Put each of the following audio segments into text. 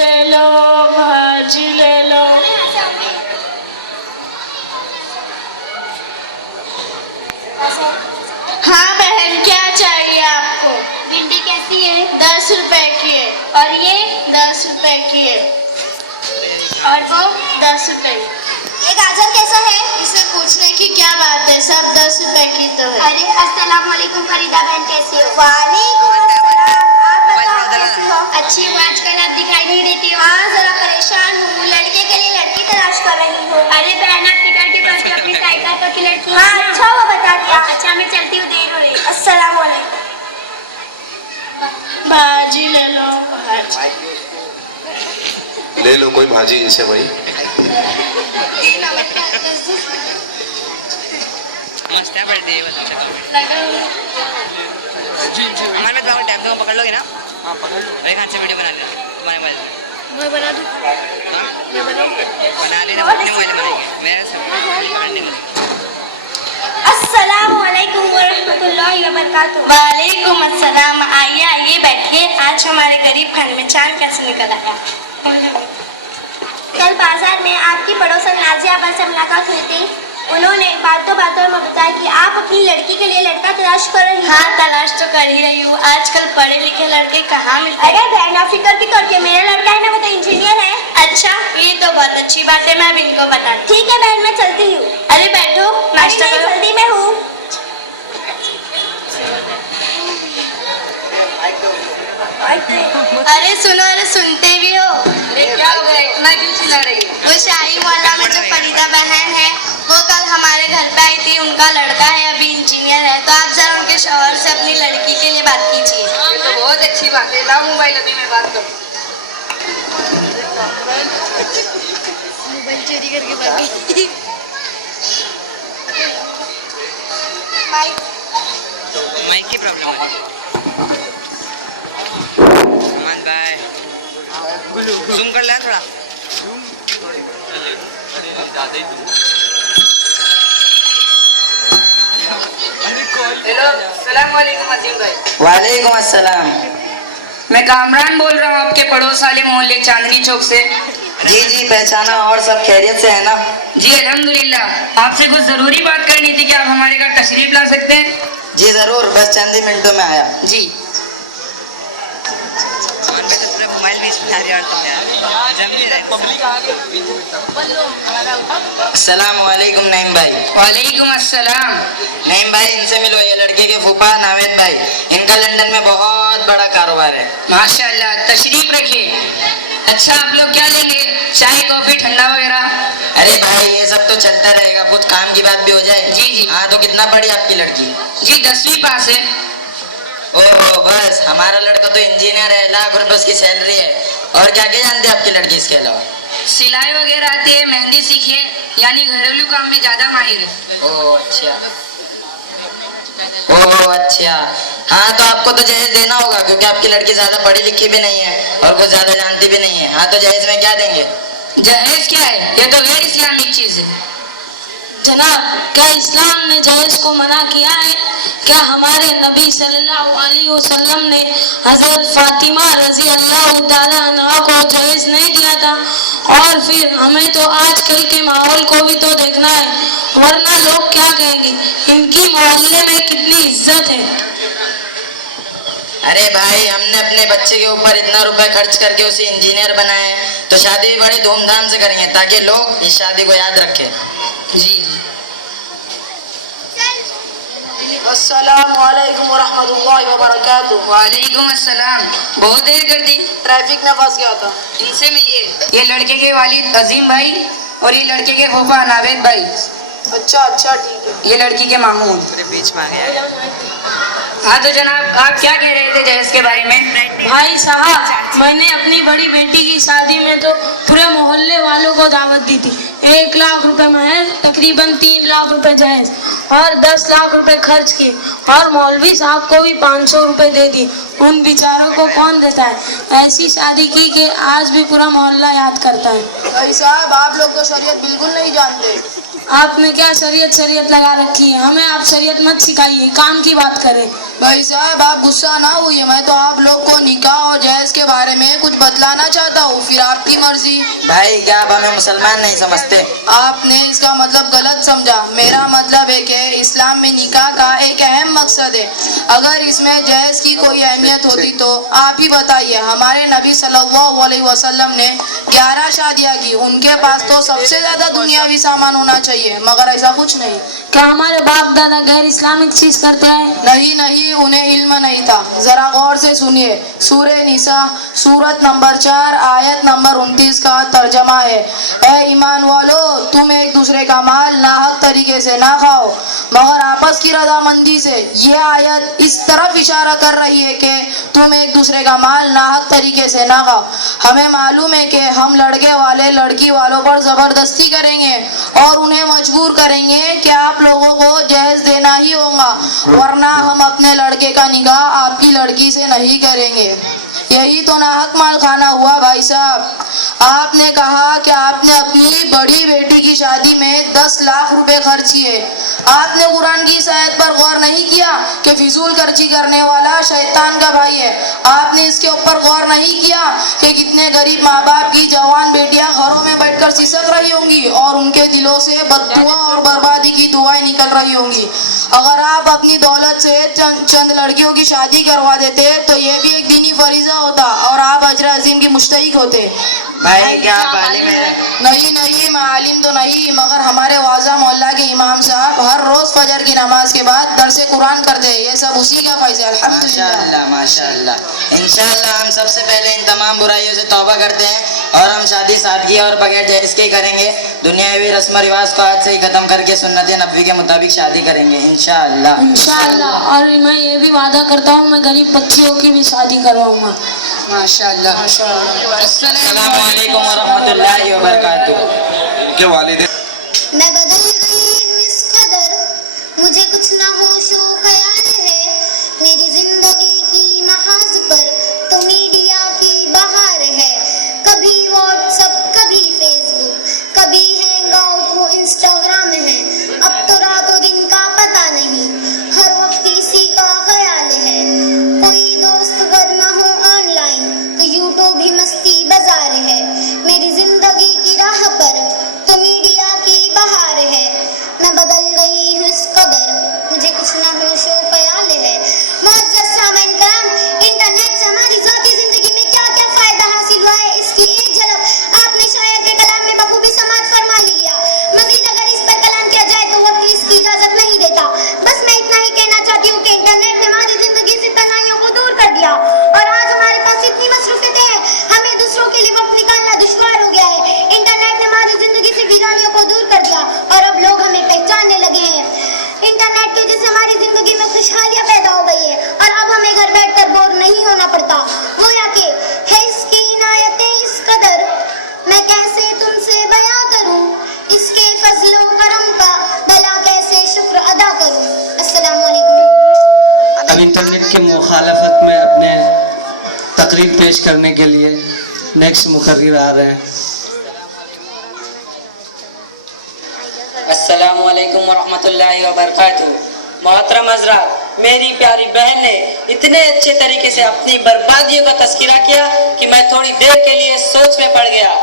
ले लो, भाजी ले लो। हाँ बहन, क्या चाहिए आपको? भिंडी कैसी है? 10 रुपए की है। और ये 10 रुपए की है। और वो 10 रुपए। ये गाजर कैसा है? इसे पूछने की क्या बात है, सब 10 रुपए की तो है। अरे अस्सलाम वालेकुम फरीदा बहन, कैसी हो? वालेकुम अस्सलाम। आप बताओ कैसी हो? अच्छी हूँ, आजकल आप दिखाई नहीं देती हो। हाँ, जरा परेशान हूँ, लड़के के लिए लड़की तलाश कर रही हूँ। अरे बहन, आप टिकट के पास अपनी साइकिल पर की लड़की। हाँ अच्छा हुआ बता दिया। अच्छा मैं चलती हूँ, देर हो रही है। अस्सलाम वालेकुम। भाजी ले लो, भाजी ले लो कोई भाजी जैसे भाई। मस्त है, बढ़ती है, अच्छा हमारे में थोड़ा टाइम तो पकड़ लोगे ना? हाँ पकड़ लो। एक हाथ से वीडियो बना लेना तुम्हारे मोबाइल में। मैं बना दूँ? मैं बनाऊँ? बना लेना, अपने मोबाइल में बनाएंगे, मेरे से अस्सलाम वालेकुम वरहमतुल्लाहि वबरकातुहू। वालेकुम अस्सलाम। आइए आइए बैठिए। आज हमारे गरीब खाने में चांद कैसे निकल आया? कल बाजार में आपकी पड़ोसन नाजिया पर से मुलाकात हुई थी। उन्होंने बातों बातों में बताया कि आप अपनी लड़की के लिए लड़का तलाश कर रही हैं। हाँ, तलाश तो कर ही रही हूँ। आजकल पढ़े लिखे लड़के कहाँ मिलते अरे हैं? बहन, आप फिक्र भी करके, मेरा लड़का है ना, वो तो इंजीनियर है। अच्छा, ये तो बहुत अच्छी बात है, मैं अब इनको बताती हूँ। ठीक है बहन, मैं चलती हूँ। अरे बैठो, नाश्ता अरे नहीं, करो। जल्दी में हूँ। अरे सुनो, अरे सुनते भी हो? क्या हो गया, इतना क्यों चिल्ला रही है? वो शाही मोहल्ला में जो फरीदा बहन है, वो कल हमारे घर पे आई थी। उनका लड़का है, अभी इंजीनियर है, तो आप जरा उनके शौहर से अपनी लड़की के लिए बात कीजिए। ये तो बहुत अच्छी बात है, लाओ मोबाइल, अभी मैं बात करूँ। मोबाइल चोरी करके भागी। माइक की प्रॉब्लम है। अमन भाई जूम कर ले थोड़ा। हेलो, सलाम वालेकुम अजीम भाई। वालेकुम अस्सलाम। मैं कामरान बोल रहा हूँ, आपके पड़ोस वाले मोहल्ले चांदनी चौक से। जी जी पहचाना। और सब खैरियत से है ना? जी अल्हम्दुलिल्लाह। आपसे कुछ जरूरी बात करनी थी, क्या आप हमारे घर तशरीफ ला सकते हैं? जी जरूर, बस चंद ही मिनटों में आया। जी। अस्सलाम वालेकुम नईम भाई। वालेकुम अस्सलाम। नईम भाई, इनसे मिलो, ये लड़के के फूफा नावेद भाई। इनका लंदन में बहुत बड़ा कारोबार है। माशाल्लाह, तशरीफ रखिए। अच्छा, आप लोग क्या लेंगे, चाय कॉफी ठंडा वगैरह? अरे भाई, ये सब तो चलता रहेगा, कुछ काम की बात भी हो जाए। जी जी। हाँ, तो कितना पढ़ी आपकी लड़की? जी 10वीं पास है। ओहो, बस हमारा लड़का तो इंजीनियर है, लाख रुपए उसकी सैलरी है। और क्या क्या जानती है आपकी लड़की इसके अलावा? सिलाई वगैरह आती है, मेहंदी सीखी है, यानी घरेलू काम में ज्यादा माहिर है। ओह अच्छा, ओह अच्छा। हाँ, तो आपको तो जहेज देना होगा, क्योंकि आपकी लड़की ज्यादा पढ़ी लिखी भी नहीं है और कुछ ज्यादा जानती भी नहीं है। हाँ, तो जहेज में क्या देंगे? जहेज क्या है, ये तो गैर इस्लामिक चीज है। जनाब, क्या इस्लाम ने जहेज को मना किया है? क्या हमारे नबी सल्लल्लाहु अलैहि वसल्लम ने हजरत फातिमा रजी अल्लाह ताला अन्हा को जहेज नहीं दिया था? और फिर हमें तो आजकल के माहौल को भी तो देखना है, वरना लोग क्या कहेंगे, इनकी मोहल्ले में कितनी इज्जत है। अरे भाई, हमने अपने बच्चे के ऊपर इतना रुपए खर्च करके उसे इंजीनियर बनाया है, तो शादी भी बड़ी धूमधाम से करेंगे ताकि लोग इस शादी को याद रखें। जी। अस्सलाम वालेकुम वरहमतुल्लाहि वबरकातुहू। वालेकुम अस्सलाम। बहुत देर कर दी, ट्रैफिक में फंस गया था। इनसे मिलिए। ये लड़के के वालिद अजीम भाई और ये लड़के के फूफा नावेद भाई। अच्छा अच्छा, ठीक है। ये लड़की के मामू। बीच में आ गया। हाँ, तो जनाब आप क्या कह रहे थे जहेज के बारे में? भाई साहब, मैंने अपनी बड़ी बेटी की शादी में तो पूरे मोहल्ले वालों को दावत दी थी। 1 लाख रुपए महज, तकरीबन 3 लाख रुपए जहेज और 10 लाख रुपए खर्च किए, और मौलवी साहब को भी 500 रुपए दे दिए। उन बेचारों को कौन देता है? ऐसी शादी की कि आज भी पूरा मोहल्ला याद करता है। भाई साहब, आप लोग तो शरीयत बिल्कुल नहीं जानते। آپ نے کیا شریعت لگا رکھی ہے؟ ہمیں آپ شریعت مت سکھائیے، کام کی بات کریں۔ بھائی صاحب آپ غصہ نہ ہوئیے، میں تو آپ لوگ کو نکاح اور جہیز کے بارے میں کچھ بتلانا چاہتا ہوں، پھر آپ کی مرضی۔ بھائی کیا آپ ہمیں مسلمان نہیں سمجھتے؟ آپ نے اس کا مطلب غلط سمجھا۔ میرا مطلب ہے کہ اسلام میں نکاح کا ایک اہم مقصد ہے۔ اگر اس میں جہیز کی کوئی اہمیت ہوتی تو آپ ہی بتائیے۔ ہمارے نبی صلی اللہ علیہ وسلم نے 11 شادیاں کی، ان کے پاس تو سب سے زیادہ دنیاوی سامان ہونا چاہیے، مگر ایسا کچھ نہیں۔ کیا ہمارے باپ دادا غیر اسلامک چیز کرتے ہیں؟ نہیں، انہیں علم نہیں تھا۔ ذرا غور سے سنیے، سورہ نساء سورت نمبر 4 آیت نمبر 29 کا ترجمہ ہے، اے ایمان والو تم ایک دوسرے کا مال ناحق طریقے سے نہ کھاؤ مگر آپس کی رضامندی سے۔ یہ آیت اس طرف اشارہ کر رہی ہے کہ تم ایک دوسرے کا مال ناحق طریقے سے نہ کھاؤ۔ ہمیں معلوم ہے کہ ہم لڑکے والے لڑکی والوں پر زبردستی کریں گے اور انہیں مجبور کریں گے کہ آپ لوگوں کو جہیز دینا ہی ہوگا، ورنہ ہم اپنے لڑکے کا نکاح آپ کی لڑکی سے نہیں کریں گے۔ یہی تو ناحق مال کھانا ہوا بھائی صاحب۔ آپ نے کہا کہ آپ نے اپنی بڑی بیٹی کی شادی میں 10 لاکھ روپے خرچ کیے۔ آپ نے قرآن کی اس آیت پر غور نہیں کیا کہ فضول خرچی کرنے والا شیطان کا بھائی ہے۔ آپ نے اس کے اوپر غور نہیں کیا کہ کتنے غریب ماں باپ کی جوان بیٹیاں گھروں میں بیٹھ کر سسک رہی ہوں گی اور ان کے دلوں سے بددعا اور بربادی کی دعائیں نکل رہی ہوں گی۔ اگر آپ اپنی دولت سے چند لڑکیوں کی شادی کروا دیتے تو یہ بھی ایک دینی فریضہ ہوتا اور آپ اجر عظیم کے مشترک ہوتے۔ بھائی کیا آپ عالم ہیں؟ نہیں، میں عالم تو نہیں، مگر ہمارے واضح محلہ کے امام صاحب ہر روز فجر کی نماز کے بعد درس قرآن کرتے ہیں، یہ سب اسی کا فیض ہے الحمدللہ۔ ماشاءاللہ انشاءاللہ ہم سب سے پہلے ان تمام برائیوں سے توبہ کرتے ہیں اور ہم شادی سادگی اور بغیر جہیز کے کریں گے۔ دنیاوی رسم و رواج کو آج سے ہی ختم کر کے سنت نبوی کے مطابق شادی کریں گے انشاءاللہ۔ اور میں یہ بھی وعدہ کرتا ہوں میں غریب بچیوں کی بھی شادی کرواؤں گا۔ ماشاءاللہ۔ السلام علیکم ورحمۃ اللہ وبرکاتہ۔ کے والد میں بدل گئی ہوں اس قدر، مجھے کچھ نہ ہوش و خیال ہے، میری زندگی کی محاذ پر تو میڈیا کی بہار ہے، کبھی واٹس ایپ کبھی فیس بک کبھی ہینگ آؤٹ وہ انسٹاگرام ہے، اب تو رات و دن کا پتہ نہیں، ہر وقت اسی کا خیال ہے، کوئی دوست اگر نہ ہو آن لائن تو یوٹیوب بھی مستی بازار ہے، میری زندگی کی راہ پر تو میڈیا کی بہار ہے، میں بدل گئی ہوں اس قدر، مجھے کچھ نہ ہوش و خیال ہے۔ معزز سامعین کرام، انٹرنیٹ سے ہماری ذاتی زندگی میں کیا کیا فائدہ حاصل ہوا ہے اس کی ایک جھلک آپ نے شاعر کے کلام میں بخوبی سماعت فرما لیا۔ مزید اگر اس پر کلام کیا جائے تو وقت اس کی اجازت نہیں دیتا، بس میں اتنا ہی کہنا چاہتی ہوں کہ انٹرنیٹ نے ہماری زندگی سے تنہائیوں کو دور کر دیا اور آج ہمارے پاس اتنی مصروفیتیں ہیں ہمیں دوسروں کے لیے وقت نکالنا دشوار ہو گیا ہے۔ انٹرنیٹ نے ہماری زندگی سے ویرانیوں کو دور کر دیا اور اب لوگ ہمیں پہچاننے لگے ہیں۔ انٹرنیٹ کی وجہ سے ہماری زندگی میں خوشحالیاں پیدا ہو گئی ہے اور اب ہمیں گھر بیٹھ کر بور نہیں ہونا پڑتا، گویا کہ ہے اس کی عنایتیں اس قدر، میں کیسے تم سے بیاں کروں اس کے فضل و کرم کا، بھلا کیسے شکر ادا کروں۔ السلام علیکم۔ اب انٹرنیٹ کے مخالفت میں اپنے تقریر پیش کرنے کے لیے نیکسٹ مقرر آ رہے ہیں۔ السلام علیکم ورحمۃ اللہ وبرکاتہ۔ محترم حضرات، میری پیاری بہن نے اتنے اچھے طریقے سے اپنی بربادیوں کا تذکرہ کیا کہ میں تھوڑی دیر کے لیے سوچ میں پڑ گیا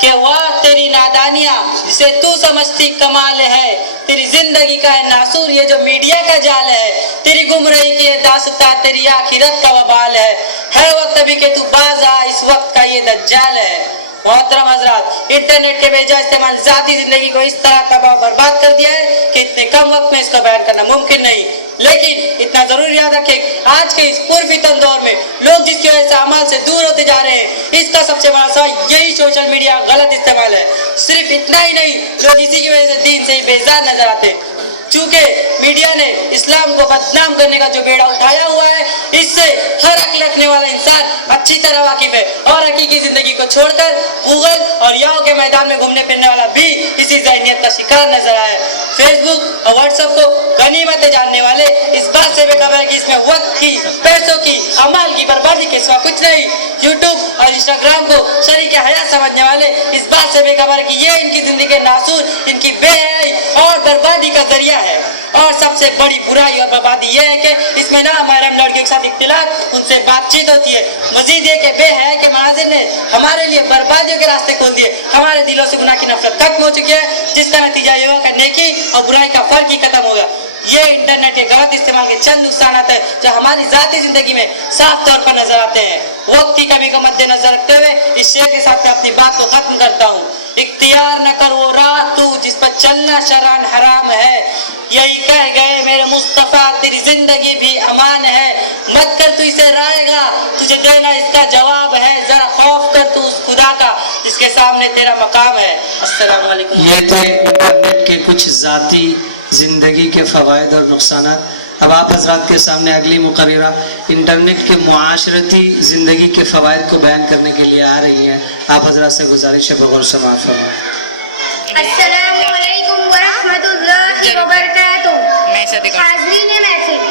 کہ واہ تیری نادانیاں جسے تو سمجھتی کمال ہے، تیری زندگی کا ہے ناسور یہ جو میڈیا کا جال ہے، تیری گمراہی کی داستہ تیری آخرت کا وبال ہے وقت ابھی کہ تو باز آ، اس وقت کا یہ دجال ہے۔ محترم حضرات، انٹرنیٹ کے بے جا استعمال ذاتی زندگی کو اس طرح تباہ برباد کر دیا ہے کہ اتنے کم وقت میں اس کو بیان کرنا ممکن نہیں، لیکن اتنا ضرور یاد رکھیں آج کے اس پرفتن دور میں لوگ جس کی وجہ سے اعمال سے دور ہوتے جا رہے ہیں، اس کا سب سے بڑا سبب یہی سوشل میڈیا غلط استعمال ہے۔ صرف اتنا ہی نہیں، لوگ اسی کی وجہ سے دین سے ہی بیزار نظر آتے، چونکہ میڈیا نے اسلام کو بدنام کرنے کا جو بیڑا اٹھایا ہوا ہے، اس سے ہر عقل رکھنے والا انسان اچھی طرح واقف ہے اور حقیقی زندگی کو چھوڑ کر گوگل اور یاہو کے میدان میں گھومنے پھرنے والا بھی اسی ذہنیت کا شکار نظر آیا ہے۔ فیس بک اور واٹس ایپ کو غنیمت جاننے والے اس بات سے بے خبر ہے کہ اس میں وقت کی، پیسوں کی، امال کی بربادی کے سوا کچھ نہیں۔ یوٹیوب اور انسٹاگرام کو شریک के हया समझने वाले इस बात से बेखबर कि ये इनकी जिंदगी के नासूर, इनकी बेहयाई और बर्बादी का जरिया है। और सबसे बड़ी बुराई और बर्बादी ये है कि इसमें ना महरम लड़के के साथ इख्तिलात, उनसे बातचीत होती है। मजीद ये कि बेहयाई के मनाजिर ने हमारे लिए बर्बादियों के रास्ते खोल दिए। हमारे दिलों से गुनाह की नफरत खत्म हो चुकी है, जिसका नतीजा ये होगा कि नेकी और बुराई का फर्क ही खत्म होगा। ये इंटरनेट के गलत इस्तेमाल के चंद नुकसान है जो हमारी जाती जिंदगी में साफ तौर पर नजर आते हैं। वक्त की कमी को मद्देनजर रखते हुए इस शेर के साथ मैं अपनी बात को खत्म करता हूँ। इख्तियार न कर वो राह तू जिस पर चलना शरान हराम है, यही कह गए मेरे मुस्तफा तेरी जिंदगी भी अमान है। मत कर तू इसे रायगा, तुझे देना इसका जवाब है। जरा खौफ कर तू उस खुदा का जिसके सामने तेरा मकाम है। अस्सलाम वालेकुम। ये थे इंटरनेट के कुछ ज़ाती ज़िंदगी के फ़वाइद और नुकसानात। अब आप हजरात के सामने अगली मुकर्रिरा इंटरनेट के मुआशरती ज़िंदगी के फ़वाइद को बयान करने के लिए आ रही हैं। आप हजरात से गुजारिश है बगौर समाअत फरमाएं। अस्सलामु अलैकुम व रहमतुल्लाहि व बरकातुहू। हाज़रीन महफिल,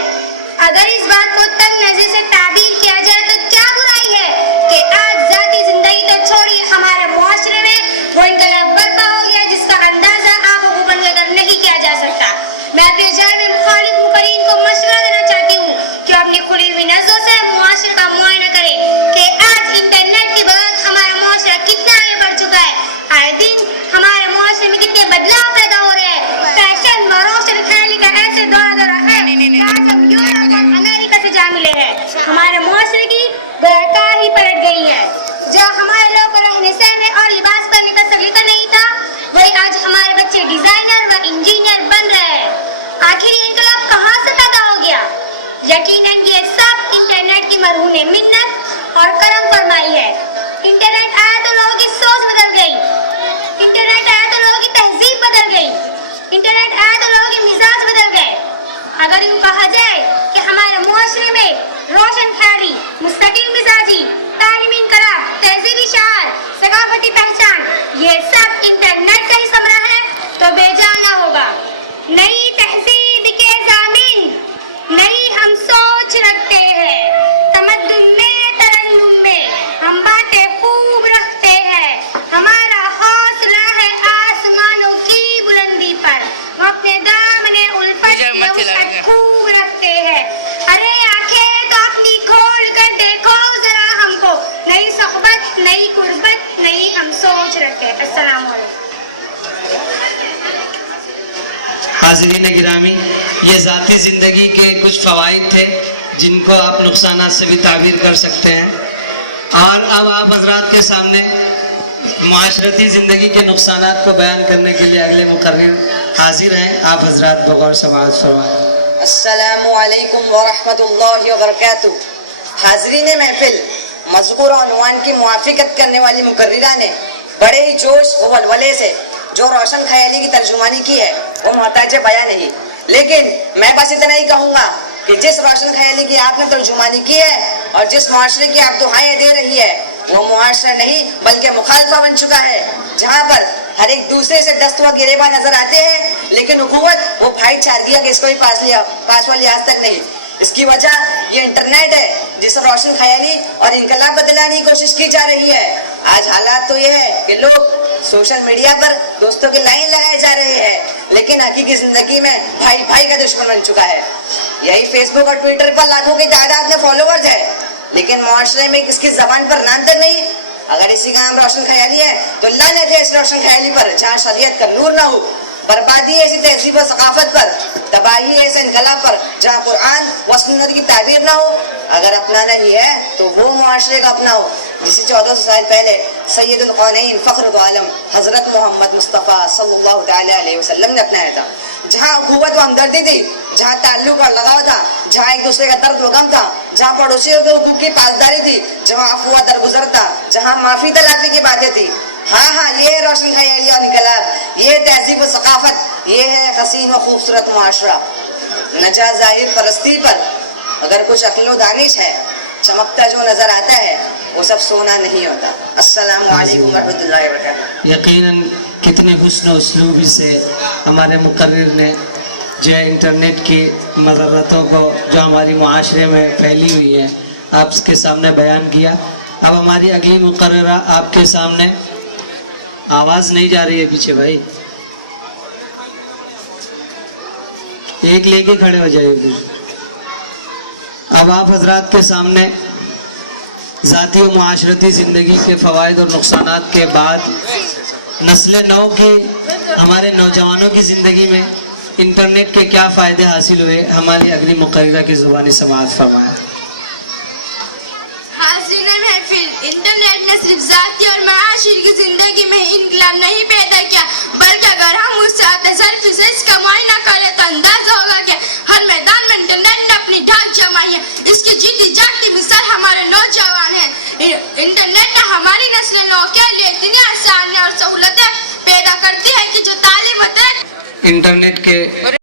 अगर इस बात को तंग नज़र से ताबीर किया जाए तो क्या बुराई है कि आज जाती जिंदगी तो छोड़िए, हमारे मुआशरे में वो इनकलाब बर्पा हो गया जिसका अंदाजा आंखों को बंद कर नहीं किया जा सकता। मैं अपने जार में मुखालिफ मुकर्रीन को मशवरा देना चाहती हूँ कि अपनी खुली हुई नजरों से मुआशरे का मुआयना करें कि आज इंटरनेट के बगैर हमारा मुआशरा कितना आगे बढ़ चुका है। आए दिन हमारे मुआशरे में कितने बदलाव पैदा हो रहे हैं। फैशन व रोशन ख्याली का ऐसे दौरा है कि आज हम यूरोप और अमेरिका से जा मिले हैं। हमारे मुआशरे की बरका ही पलट गई है। जहाँ हमारे लोगों को रहने सहने और लिबास पहनने का सलीका नहीं था, वही आज हमारे बच्चे डिजाइनर व इंजीनियर बन रहे हैं। आखिर ये इनकलाब कहाँ से पैदा हो गया? यकीनन ये सब इंटरनेट की मरहून मिन्नत और करम फरमाई है। इंटरनेट आया तो लोगों की सोच बदल गई, इंटरनेट आया तो लोगों की तहजीब बदल गई, इंटरनेट आया तो लोगों के मिजाज बदल गए। अगर यूँ कहा जाए कि हमारे मुआशरे में रोशन ख्याली, मुस्तकिल मिजाजी, तालीमी इनकलाब, तहजीबी शार, सकाफती पहचान, ये सब इंटरनेट का ही समरा है तो बेजाना होगा। नई तहजीब के ज़ामिन नई हम सोच रखते हैं, तमद्दुन में तरन्नुम में हम बातें खूब रखते हैं। हमारा हौसला है आसमानों की बुलंदी पर, हम अपने दामने उल्फत की वसअत खूब रखते हैं। अरे आंखें तो अपनी खोल कर देखो जरा हमको, नई सोहबत, नई कुर्बत, नई हम सोच रखते हैं। अस्सलाम वालेकुम। हाज़रीन गिरामी, ये ज़ाती ज़िंदगी के कुछ फ़वाइद थे जिनको आप नुकसानात से भी ताबीर कर सकते हैं। और अब आप हजरात के सामने मुआशरती ज़िंदगी के नुकसानात को बयान करने के लिए अगले मुकर्रिर हाजिर हैं। आप हजरात बगौर समाअत फरमाएं। अस्सलामु अलैकुम व रहमतुल्लाहि व बरकातुहू। हाज़रीन महफिल, मज़कूर उन्वान की मुआफ़िकत करने वाली मुकर्रिरा ने बड़े ही जोश व वलवले से जो रोशन ख्याली की तर्जुमानी की है वो मोहताज बयान नहीं, लेकिन मैं बस इतना ही कहूँगा कि जिस रोशन ख्याली की आपने तर्जुमानी की है और जिस मुआशरे की आप दुहाएं दे रही है वो मुआशरा नहीं बल्कि मुखालफा बन चुका है, जहाँ पर हर एक दूसरे से दस्त व गिरेबा नजर आते हैं लेकिन हुकूमत वो भाईचारगी का इसको भी पास वाली आज तक नहीं। इसकी वजह ये इंटरनेट है जिस रोशन ख्याली और इनकलाब बदलाने की कोशिश की जा रही है। आज हालात तो ये है कि लोग सोशल मीडिया पर दोस्तों की लाइन लगाए जा रहे हैं लेकिन हकीकी जिंदगी में भाई भाई का दुश्मन बन चुका है। यही फेसबुक और ट्विटर पर लाखों की तादाद में फॉलोवर्स है लेकिन मुआशरे में किसकी जबान पर नाम तक नहीं। अगर इसी का नाम रोशन ख्याली है तो लानत है इस रोशन ख्याली पर जहाँ शरीयत का नूर ना हो, बर्बादी है ऐसी तहजीब और सकाफत पर, तबाही है ऐसे इनकलाब पर जहाँ कुरान व सुन्नत की ताबीर ना हो। अगर अपनाना ही है तो वो मुआशरे का अपनाओ जिसे 1400 साल पहले सैयदुल कौनैन फख्र दो आलम हजरत मोहम्मद मुस्तफ़ा सल्लल्लाहु तआला अलैहि वसल्लम ने अपनाया था, जहाँ अखुवत व हमदर्दी थी, जहाँ ताल्लुक और लगाव था, जहाँ एक दूसरे का दर्द व गम था, जहाँ पड़ोसियों के हुकूक की पासदारी थी, जहाँ अफवा दरगुजर था, जहाँ माफ़ी तलाफी की बातें थी। हाँ, ये है रोशन ख्याली और इनकलाब, ये है तहजीब व सकाफत, ये है हसीन व खूबसूरत मुआशरा। नजा ज़ाहिर परस्ती पर अगर कुछ अक्ल व दानिश है, चमकता जो नजर आता है वो सब सोना नहीं होता। अस्सलामु अलैकुम व रहमतुल्लाहि व बरकातुहू। यकीनन कितने हुस्न उसलूबी से हमारे मुकर्रिर ने जो है इंटरनेट की मज़रतों को जो हमारी मुआशरे में फैली हुई है आपके सामने बयान किया। अब हमारी अगली मुकर्ररा आपके सामने। आवाज नहीं जा रही है पीछे भाई, एक लेके खड़े हो जाइए। अब आप हजरात के सामने ज़ाती और मुआशरती ज़िंदगी के फ़वाइद और नुकसानात के बाद नस्ल नौ की, हमारे नौजवानों की ज़िंदगी में इंटरनेट के क्या फ़ायदे हासिल हुए, हमारी अगली मुकर्ररा की ज़ुबानी समाअत फरमाएं। हाज़रीन महफिल, इंटरनेट ने सिर्फ ज़ाती और माशी की जिंदगी में इनकलाब नहीं पैदा किया, बल्कि अगर हम उससे 1000% कमाई ना करें तो अंदाजा होगा कि हर मैदान में इंटरनेट ने अपनी ढाक जमाई है। इसकी जीती जागती मिसाल हमारे नौजवान हैं। इंटरनेट ने हमारी नस्ल नौ के लिए इतनी आसान और सहूलतें पैदा करती है कि जो तालीम इंटरनेट के